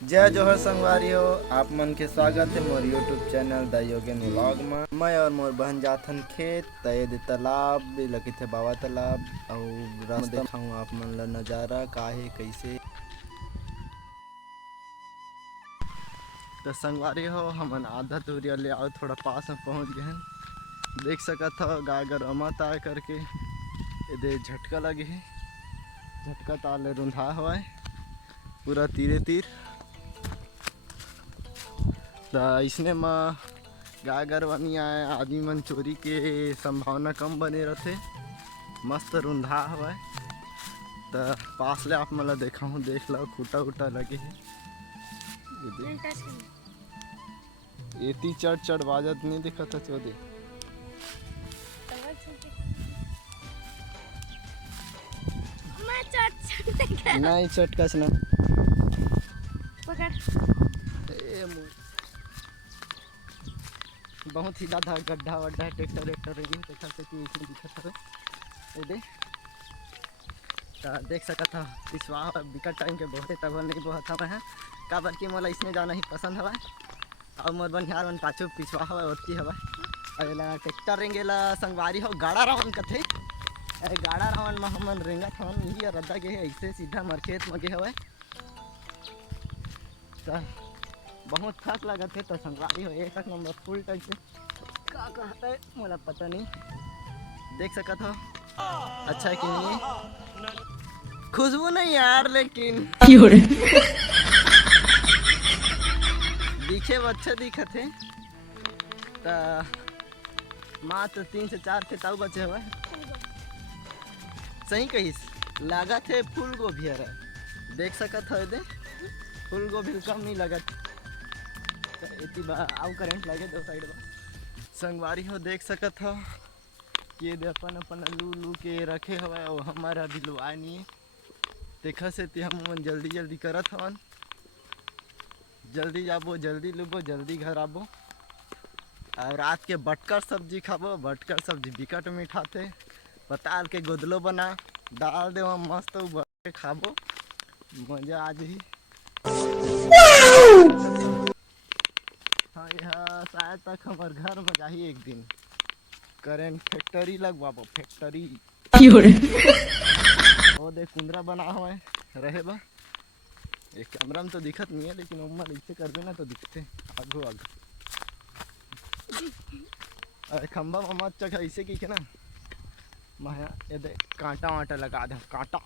जय जोहर संगवारी हो। आप मन के स्वागत है मोर YouTube channel the Yogen vlog में। मैं और मोर बहन जाथन खेत तय तालाब लगे थे बाबा तालाब और रास्ता दिखाऊँ आप मन ला नज़ारा काहे कैसे। तो संगवारी हो हमन आधा दूरिया ले आओ थोड़ा पास में पहुंच गए हैं। देख सकत हो गाय गरवा मत आए करके दे झटका लगे है। झटका ताले रुंधा हुआ है पूरा तीरे तीर। तो इसने में गाय गरवा नहीं आए आदमी मन चोरी के संभावना कम बने रहते। मस्त रुंधा हुआ है। तो पास ले आप मला देखा हूँ देख लो खूटा उटा लगे है। एती चढ़ चढ़ बाजत नहीं दिखा था चौदे। नहीं चटकस ना बहुत ही ज़्यादा गड्ढा वड्ढा ट्रैक्टर वेक्टर देखा से कि इसमें दिखत है। दे देख सकत था पिछवा बिकट टाइम के बोहते तब नहीं बोहत हवा है काबर कि मोला इसमें जाना ही पसंद हवा और मोर बनिहार मन पाछू पिछवा हवा ओती हवा। अगला ट्रैक्टर रेंगेला संगवारी हो गाड़ा रावण कथे। गाड़ा रावण में हमन रेंगत हवन ये रद्दा के ऐसे सीधा मर खेत में गे हवा। तो बहुत थक लगत है। तो संगवारी हो एक नंबर फुल टच से का कहता है मोला पता नहीं। देख सकत हो अच्छा है कि नहीं खुशबू नहीं यार लेकिन दिखे अच्छा दिखत है। तो मात्र 3 से 4 थे ताऊ बचे हुए सही कहिस लागत है फूल गोभी है। देख सकत हो दे फूल गोभी कम नहीं लगत। इतनी आउ करंट लगे दो साइड में संगवारी हो देख सकत हो कि दे अपन अपन लू लू के रखे हुए और हमारा अभी लुआ नहीं है। देखा से हम जल्दी जल्दी करत हवन जल्दी जाबो जल्दी लुबो जल्दी घर आबो और रात के बटकर सब्जी खाबो। बटकर सब्जी बिकट मीठा थे पताल के गोदलो बना डाल दे मस्त के खाबो मजा आ जाही। हाँ यह शायद तक हमारे घर में जाही एक दिन करेंट फैक्ट्री लगवाबो फैक्ट्री। वो देख कुंदरा बना हुआ है रहे बा एक कैमरा में तो दिखत नहीं है लेकिन उम्र ऐसे कर देना तो दिखते आगो आगो। अरे खंबा में मत चढ़ ऐसे की ना मैं ये दे कांटा वाटा लगा दे कांटा।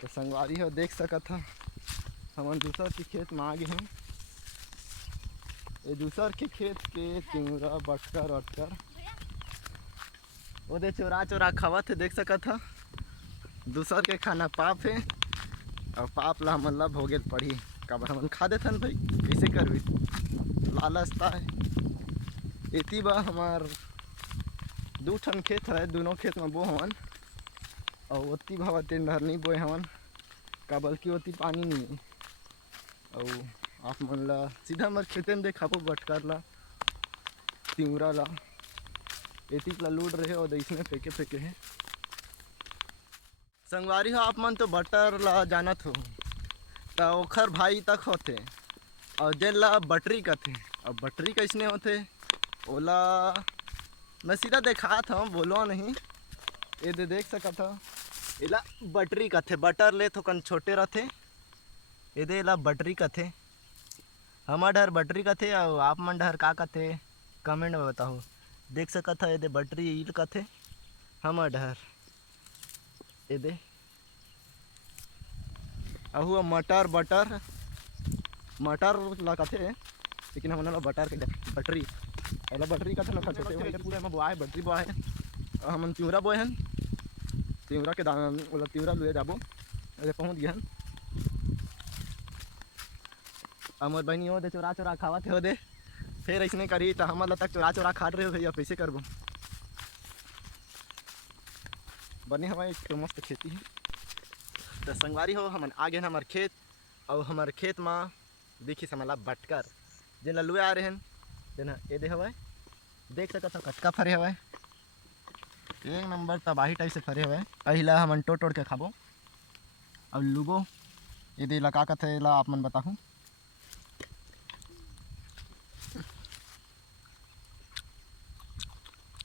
तो संगवारी हो देख सकत था हम दूसर के खेत में आ गए हैं। ये दूसर के खेत के चिंगरा बटकर वटकर वो दे चोरा चोरा खावत है। देख सकत था दूसर के खाना पाप है और पाप ला हमन ला भोगे पड़ी काबर हमन खा देथन भाई कैसे करबी लालचता है। इति बा हमार 2 ठन खेत है दोनों खेत में बो हवन और ओती भावा तीन डर नहीं बोए हवन काबर की ओती पानी नहीं है। और आप मन ला सीधा मर खेते में देखाबो बटकर ला तिउरा ला एती ला लूट रहे और इसमें फेंके फेंके है। संगवारी हो आप मन तो बटर ला जानत हो तो ओखर भाई तक होते और जेल ला बटरी कथे। और बटरी कैसने होते ओला मैं सीधा देखात हूँ बोलो नहीं ये दे देख सकत हो एला बटरी कथे। बटर ले थोकन छोटे रहते ये दे ला बटरी कथे। हमार डर बटरी कथे और आप मन डर का कथे कमेंट में बताओ। देख सकत हो ये दे बटरी ईल कथे हमार डर ये दे अहुआ मटर बटर मटर ला कथे लेकिन हमन ला बटर के बटरी एला बटरी कथे ना छोटे होके पूरा में बोआए बटरी बोआए हमन तिउरा बोए हन तिउरा के दाना ओला तिउरा लुए जाबो अरे पहुंच गए हन। हमर बहनी हो दे चोरा चोरा खावत हो दे फिर ऐसने करी तो हमन ला तक चोरा चोरा खाट रहे हो भैया कैसे करबो बने हवा एक मस्त खेती है। तो संगवारी हो हमन आ गए हमार खेत और हमार खेत में देखी समला बटकर जेन लुए आ रहे हैं जेना ये दे हवा देख सकत हो कटका फरे हवा एक नंबर तबाही टाइप से फरे हवा। अहिला हमन टोड़ टोड़ के खाबो और लुबो ये दे लका का थे ला आप मन बताहूँ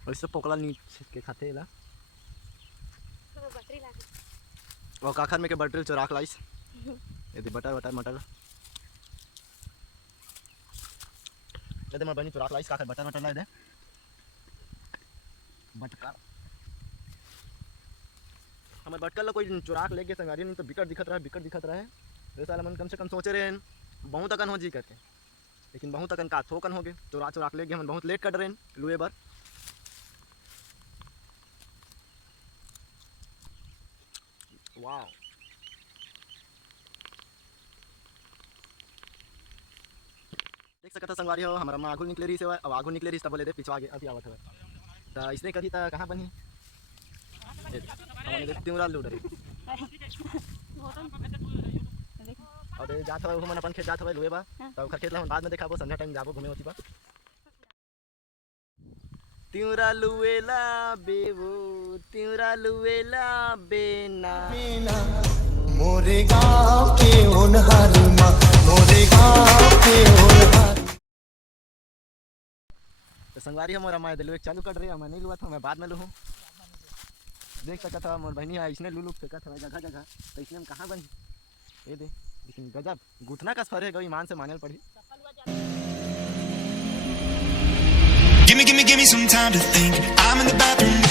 वैसे पोकला नीचे के खाते ला और काखर में के बटरी चोराक लाइस ये दे बटर बटर मटर ये दे मैं बनी चोराक लाइस काखर बटर बटर ला दे बटकर हमारे बटकर ला कोई चुराक लेके संगारी नहीं तो बिकट दिखत रहा है ये साला मन कम से कम सोचे रहे हैं बहुत अकन हो जी करके लेकिन बहुत अकन का थोकन हो गए चुराक लेके हम बहुत लेट कट रहे हैं लुए बर वाह देख सकता संगवारी हो हमारा माँ आगू निकले रही से अब आगू निकले रही तब बोले दे पिछवा गए अभी आवत है तो इसने करी था कहाँ बनी हमारे तिउरा लूट रही और जात हो मन अपन खेत जात हो लुए बा तब खेत ला बाद में देखाबो संध्या टाइम जाबो घूमे होती बा तिउरा लुएला बेवो तिउरा लुएला बेना मोरे गाँव के होनहार माँ मोरे गाँव के होनहार तो संगवारी हमारा मैं दिलवे चालू कर रही है मैं नहीं लुआ था मैं बाद में लूँ देख सका था मोर बहनी इसने लुलू फेंका था जगह जगह तो इसने हम कहाँ बनी ये दे लेकिन गजब घुटना का सफर है गई ईमान से माने पड़ी Give me some time to think I'm in the bathroom